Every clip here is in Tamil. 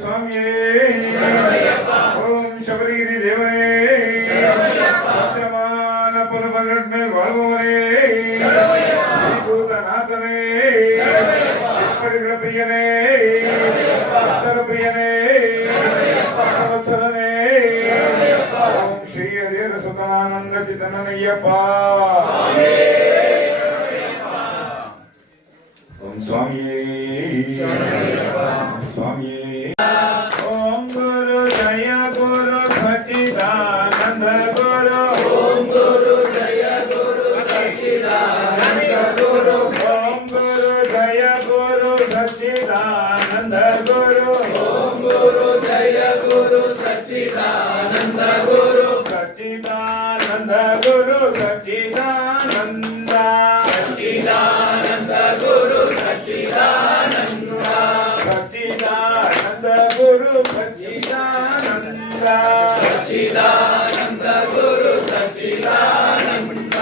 சுவாமியே ஓம் சபரிகிரி தேவனே சத்தியமான புலபகட் மேல் வாழ்பவரே பூதநாதனே பிரியனே பிரியனே வசலனே ஓம் ஸ்ரீ ஹரிஹர சுதானந்த சிதனனையப்பா ஓம் சுவாமியே சுவாமியே ஓம் குரு ஜய குரு சச்சிதானந்த குரு ஓம் குரு ஜய குரு சச்சிதானந்த குரு ஓம் குரு ஜய குரு சச்சிதானந்த குரு ஓம் குரு ஜய குரு சச்சிதானந்த குரு சச்சிதானந்த குரு சச்சிதானந்த சச்சிதானந்த குரு சச்சிதானந்த சச்சிதானந்த குரு சச்சிதானந்த சச்சிதானந்த குரு சச்சிதானந்த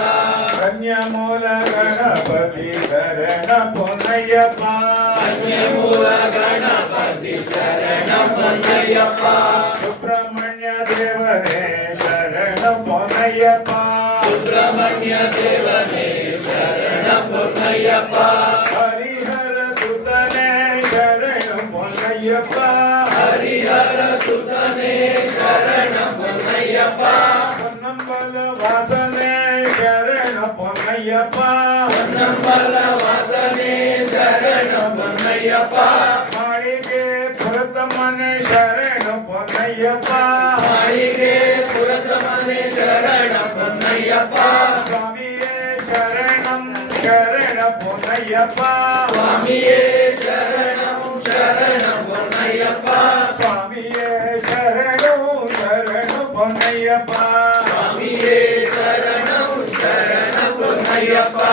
கன்யமூல கணபதி சரண பொன்னையப்பா கன்யமூல கணபதி சரண பொன்னையப்பா சுப்பிரமணிய தேவனே சரண பொன்னையப்பா சுப்பிரமணிய தேவனே சரண பொன்னையப்பா ஹரிஹர சுதனே சரண பொன்னையப்பா ஹரிஹர சுதனே சரண பொன்னையப்பா பொன்னம்பல வாசனே சரண பொன்னையப்பா பொன்னம்பல வாசனே சரண பொன்னையப்பா மாளிகே புரத்தமனே சரண பொன்னையப்பா மாளிகே புரத்தமனே சரண பொன்னையப்பா சுவாமியே சரணம் சரண பொன்னையப்பா சுவாமியே சரணம் சரணம் பொன்னையப்பா சுவாமியே சரணம் சரணம் பொன்னையப்பா சுவாமியே சரணம் சரணம் பொன்னையப்பா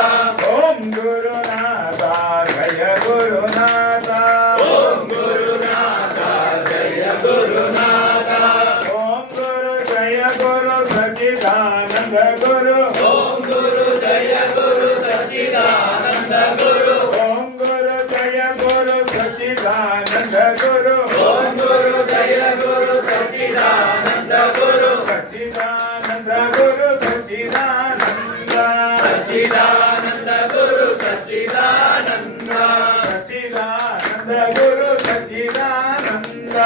ஓம் குருநாதா ஜய குருநாதா ஓம் குருநாதா ஜய குருநாதா ஓம் குரு ஜய குரு சச்சிதானந்த குரு ஓம் குரு ஜய குரு சச்சிதானந்த குரு ஓம் குரு ஜய குரு சச்சிதானந்த குரு ஓம் குரு ஜய குரு சச்சிதானந்த குரு சச்சிதானந்த குரு சச்சிதானந்த சச்சிதானந்த குரு சச்சிதானந்த சச்சிதானந்த குரு சச்சிதானந்த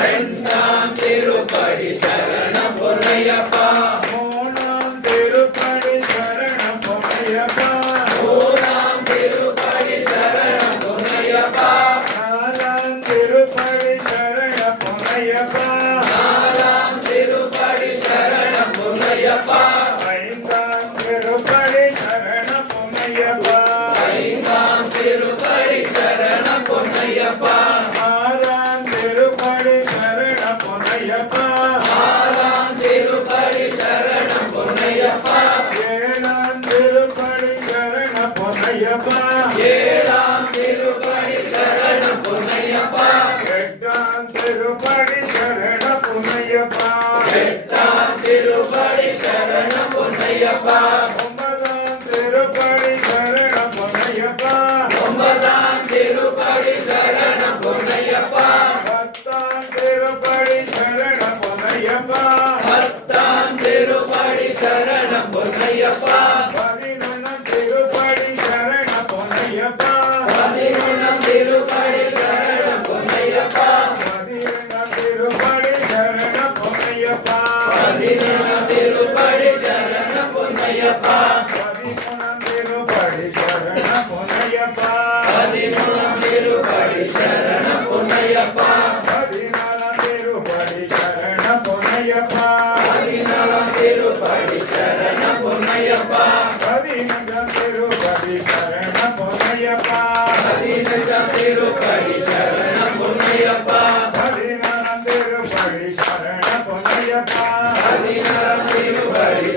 ரெண்டாம் திருப்படி சரண பொன்னையப்பா மூணாம் திருப்படி சரண பொன்னையப்பா மூணாம் திருப்படி சரண பொன்னையப்பா நாலாம் திருப்படி சரண பொன்னையப்பா நாலாம் திருப்படி சரண பொன்னையப்பா ஐந்தாம் திருப்படி சரண பொன்னையப்பா ஐந்தாம் திருப்படி சரண பொன்னையப்பா ஆறாம் திருப்படி சரண பொன்னையப்பா ஆறாம் திருப்படி சரண பொன்னையப்பா ஏழாம் திருப்படி சரண பொன்னையப்பா ஏழாம் திருப்படி சரண பொன்னையப்பா எட்டாம் திருப்படி சரண பொன்னையப்பா எட்டாம் திருப்படி சரண பொன்னையப்பா ஒன்பதாம் திருப்படி சரண பொன்னையப்பா ஒன்பதாம் திருப்படி சரண பொன்னையப்பா பத்தாம் திருப்படி சரண பொன்னையப்பா பத்தாம் திருப்படி சரண பொன்னையப்பா பதினொன்றாம் திருப்படி சரண பொன்னையப்பா பதினொன்றாம் திருப்படி சரண பொன்னையப்பா பதினொன்றாம் திருப்படி சரண பொன்னையப்பா பதினொன்றாம் திருப்படி சரண பொன்னையப்பா பதிமூணாம் திருப்படி சரண பொன்னையப்பா பதிமூணாம் திருப்படி சரண பொன்னையப்பா பதினாலாம் திருப்படி சரண பொன்னையப்பா பதினாலாம் திருப்படி சரண பொன்னையப்பா பதினஞ்சாம் திருப்படி சரண பொன்னையப்பா பதினஞ்சாம் திருப்படி சரண பொன்னையப்பா பதினாறாம் திருப்படி சரண பொன்னையப்பா பதினாறாம் திருப்படி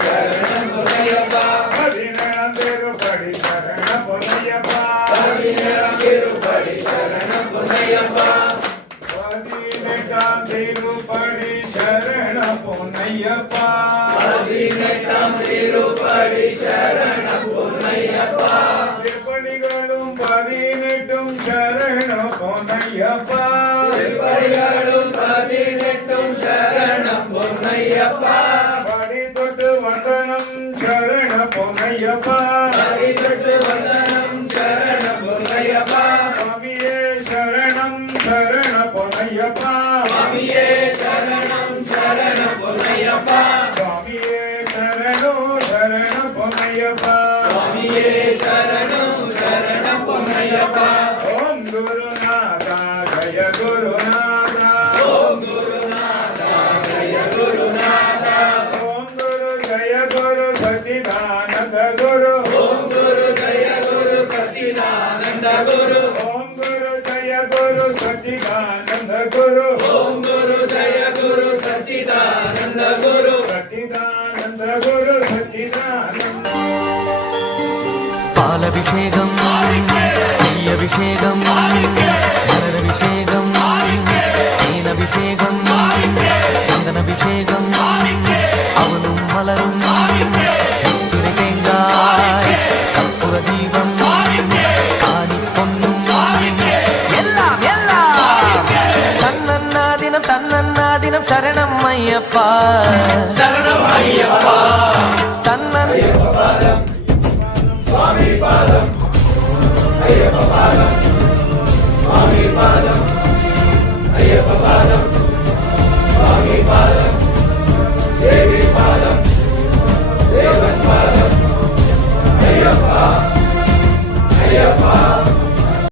சரண பொன்னையப்பா பதினேழாம் திருப்படி சரண பொன்னையப்பா பதினேழாம் திருப்படி சரண பொன்னையப்பா பதினெட்டாம் திருப்படி சரண பொன்னையப்பா பதினெட்டாம் திருப்படி சரண பொன்னையப்பா திருப்படிகளும் 18 சரண பொன்னையப்பா திருப்படிகளும் மீட்டும் சரணம் பொன்னையப்பா படி தொட்டு வந்தனம் சரண பொன்னையப்பா படி தொட்டு வந்தனம் சரண பொன்னையப்பா சுவாமியே சரணம் சரண பொன்னையப்பா சுவாமியே சரணம் சரண பொன்னையப்பா சுவாமியே சரணம் சரண பொன்னையப்பா சுவாமியே சரணம் சரண பொன்னையப்பா ஓம் குருநாதா ஜய குருநாதா ஓம் குருநாதா ஜய குருநாதா ஓம் குரு ஜய குரு சச்சிதானந்த குரு ஓம் குரு ஜய குரு சச்சிதானந்த குரு ஓம் குரு ஜய குரு சச்சிதானந்த குரு ஓம் குரு ஜய குரு சச்சிதானந்த குரு சச்சிதானந்த குரு சச்சிதானந்த பாலபிஷேகம் நெய்யபிஷேகம் மலரபிஷேகம் தேனபிஷேகம் சந்தனபிஷேகம் அவனும் மலரும் துணை தேங்காய் கற்பூர தீபம் ஆனி பொன்னும் எல்லாம் எல்லாம் தன்னன்னா தினம் சரணம் ஐயப்பா சரணம் ஐயப்பா